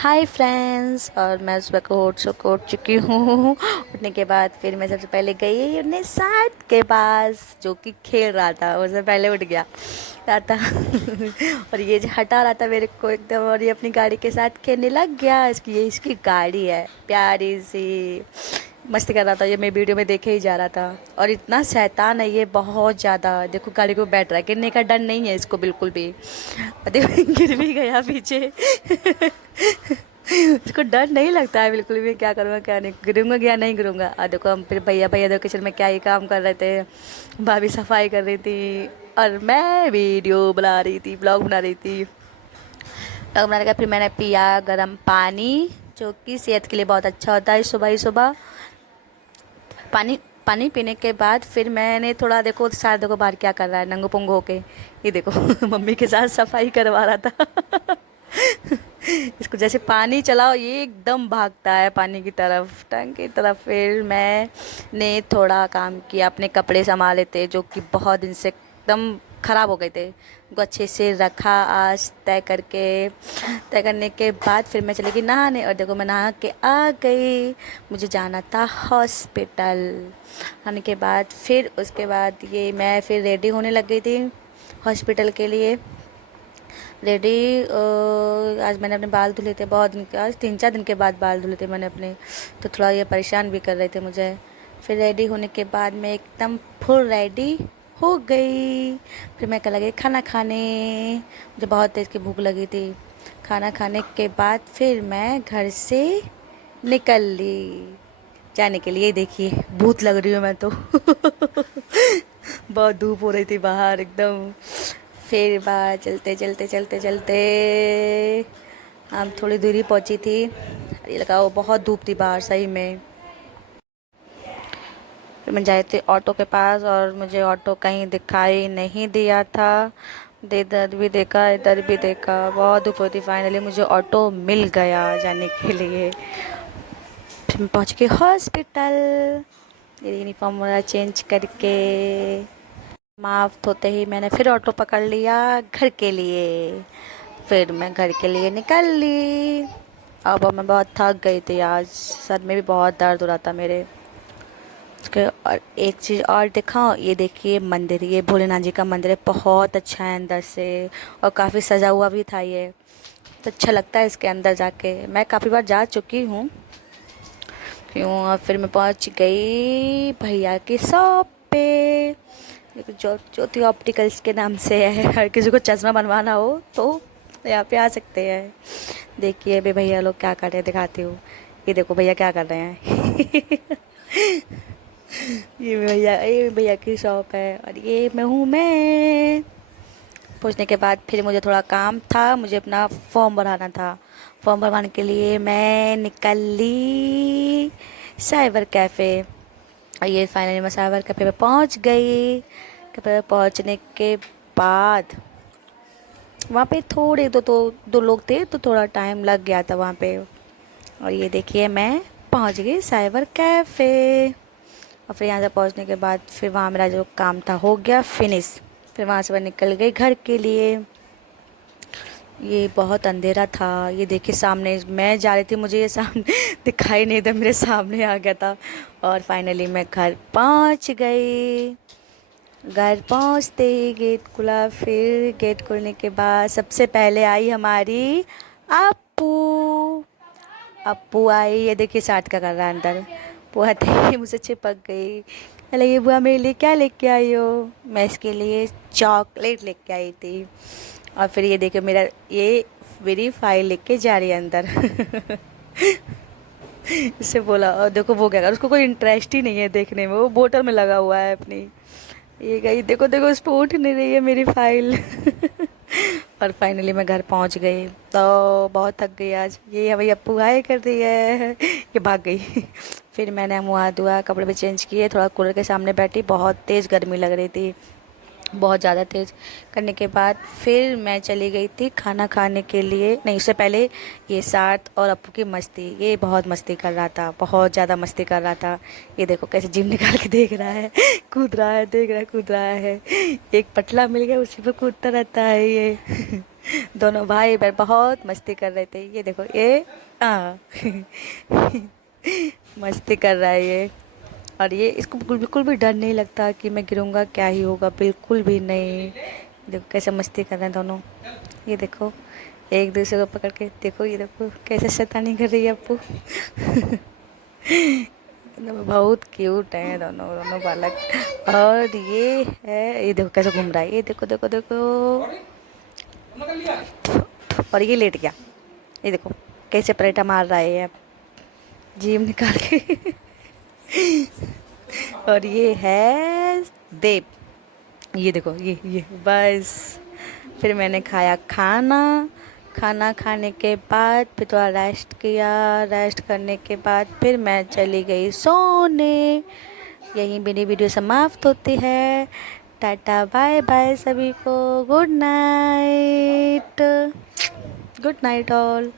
Hi friends. और मैं सुबह को उठ चुकी हूँ। उठने के बाद फिर मैं सबसे पहले गई अपने साथ के पास जो कि खेल रहा था, उससे पहले उठ गया रहा था। और ये जो हटा रहा था मेरे को एकदम, और ये अपनी गाड़ी के साथ खेलने लग गया। इसकी गाड़ी है प्यारी सी, मस्ती कर रहा था। ये मैं वीडियो में देखे ही जा रहा था। और इतना शैतान है ये, बहुत ज़्यादा। देखो गाड़ी को बैठ रहा है, गिरने का डर नहीं है इसको बिल्कुल भी। और देखो गिर भी गया पीछे। इसको डर नहीं लगता है बिल्कुल भी, क्या करूँगा क्या नहीं, गिरूंगा क्या नहीं गिरूंगा। और देखो हम फिर भैया भैया देखो किचन में क्या ही काम कर रहे थे। भाभी सफाई कर रही थी और मैं वीडियो बना रही थी, ब्लॉग बना रही थी। ब्लॉग बनाने का फिर मैंने पिया गर्म पानी, जो कि सेहत के लिए बहुत अच्छा होता है सुबह ही सुबह। पानी पानी पीने के बाद फिर मैंने थोड़ा, देखो सारा देखो बाहर क्या कर रहा है नंगो पुंगो होके। ये देखो मम्मी के साथ सफाई करवा रहा था। इसको जैसे पानी चलाओ ये एकदम भागता है पानी की तरफ, टंग की तरफ। फिर मैंने थोड़ा काम किया, अपने कपड़े संभाले थे जो कि बहुत दिन से एकदम ख़राब हो गए थे, उनको अच्छे से रखा आज तय करके। तय करने के बाद फिर मैं चली गई नहाने, और देखो मैं नहा के आ गई। मुझे जाना था हॉस्पिटल। आने के बाद फिर उसके बाद ये मैं फिर रेडी होने लग गई थी हॉस्पिटल के लिए। रेडी आज मैंने अपने बाल धुले थे बहुत दिन के, आज 3-4 दिन के बाद बाल धुले थे मैंने अपने, तो थोड़ा ये परेशान भी कर रहे थे मुझे। फिर रेडी होने के बाद मैं एकदम फुल रेडी हो गई। फिर मैं कल लगी खाना खाने, मुझे बहुत तेज़ की भूख लगी थी। खाना खाने के बाद फिर मैं घर से निकल ली जाने के लिए। देखिए भूत लग रही हूँ मैं तो। बहुत धूप हो रही थी बाहर एकदम। फिर बाहर चलते चलते चलते चलते हम थोड़ी दूरी पहुंची थी। ये लगा वो बहुत धूप थी बाहर सही में। फिर मैं जाए थे ऑटो के पास, और मुझे ऑटो कहीं दिखाई नहीं दिया था। इधर भी देखा इधर भी देखा, बहुत धूप होती। फाइनली मुझे ऑटो मिल गया जाने के लिए। फिर मैं पहुंच गई हॉस्पिटल, ये यूनिफॉर्म वगैरह चेंज करके। माफ होते ही मैंने फिर ऑटो पकड़ लिया घर के लिए। फिर मैं घर के लिए निकल ली। अब मैं बहुत थक गई थी आज, सर में भी बहुत दर्द हो रहा था मेरे। उसके और एक चीज़ और दिखाओ, ये देखिए मंदिर, ये भोलेनाथ जी का मंदिर है, बहुत अच्छा है अंदर से, और काफ़ी सजा हुआ भी था ये, तो अच्छा लगता है इसके अंदर जाके। मैं काफ़ी बार जा चुकी हूँ क्यों। और फिर मैं पहुँच गई भैया की शॉप पे, ज्योति ऑप्टिकल्स के नाम से है। हर किसी को चश्मा बनवाना हो तो यहाँ पे आ सकते हैं। देखिए अभी भैया लोग क्या कर रहे हैं, दिखाती हूँ। ये देखो भैया क्या कर रहे हैं। ये भैया की शॉप है, और ये मैं हूँ मैं। पहुँचने के बाद फिर मुझे थोड़ा काम था, मुझे अपना फॉर्म भराना था। फॉर्म भरवाने के लिए मैं निकल ली साइबर कैफ़े। और ये फाइनली मैं साइबर कैफ़े पे पहुँच गई। कैफ़े पे पहुँचने के बाद वहाँ पे थोड़े दो लोग थे, तो थोड़ा टाइम लग गया था वहाँ पे। और ये देखिए मैं पहुँच गई साइबर कैफ़े। और फिर यहाँ से पहुँचने के बाद फिर वहाँ मेरा जो काम था हो गया फिनिश। फिर वहाँ से मैं निकल गई घर के लिए। ये बहुत अंधेरा था, ये देखिए सामने मैं जा रही थी, मुझे ये सामने दिखाई नहीं था, मेरे सामने आ गया था। और फाइनली मैं घर पहुँच गई। घर पहुँचते ही गेट खुला। फिर गेट खुलने के बाद सबसे पहले आई हमारी अप्पू। अप्पू आई, ये देखिए साथ का कर रहा है अंदर। वो आते ही मुझसे चिपक गई। अरे ये बुआ मेरे लिए क्या लेके आई हो। मैं इसके लिए चॉकलेट लेके आई थी। और फिर ये देखिए ये मेरी फाइल लेके जा रही है अंदर। इससे बोला, और देखो वो क्या कर, उसको कोई इंटरेस्ट ही नहीं है देखने में, वो बोतल में लगा हुआ है अपनी। ये गई, देखो देखो उस पर उठ नहीं रही है मेरी फाइल। और फाइनली मैं घर पहुंच गई, तो बहुत थक गई आज। ये भैया अप्पू हाय कर रही है। ये भाग गई। फिर मैंने मुँह हाथ धोया, कपड़े भी चेंज किए, थोड़ा कूलर के सामने बैठी, बहुत तेज़ गर्मी लग रही थी, बहुत ज़्यादा तेज़। करने के बाद फिर मैं चली गई थी खाना खाने के लिए। नहीं, उससे पहले ये साथ और अप्पू की मस्ती, ये बहुत मस्ती कर रहा था, बहुत ज़्यादा मस्ती कर रहा था। ये देखो कैसे जिम निकाल के देख रहा है, कूद रहा है, देख रहा है, कूद रहा है। एक पटला मिल गया, उसी पर कूदता रहता है ये। दोनों भाई बहन बहुत मस्ती कर रहे थे। ये देखो ये आ मस्ती कर रहा है ये। और ये इसको बिल्कुल भी डर नहीं लगता कि मैं गिरूंगा क्या ही होगा, बिल्कुल भी नहीं। देखो कैसे मस्ती कर रहे हैं दोनों। ये देखो एक दूसरे को पकड़ के, देखो ये देखो कैसे शैतानी कर रही है अप्पू। दोनों बहुत क्यूट हैं, दोनों दोनों बालक। और ये है, ये देखो कैसे घूम रहा है, ये देखो देखो देखो। और ये लेट गया, ये देखो कैसे पलटा मार रहा है ये जीभ निकाल के। और ये है देव, ये देखो ये बस। फिर मैंने खाया खाना। खाना खाने के बाद फिर थोड़ा रेस्ट किया। रेस्ट करने के बाद फिर मैं चली गई सोने। यहीं मेरी वीडियो समाप्त होती है। टाटा बाय बाय सभी को, good night. Good night all.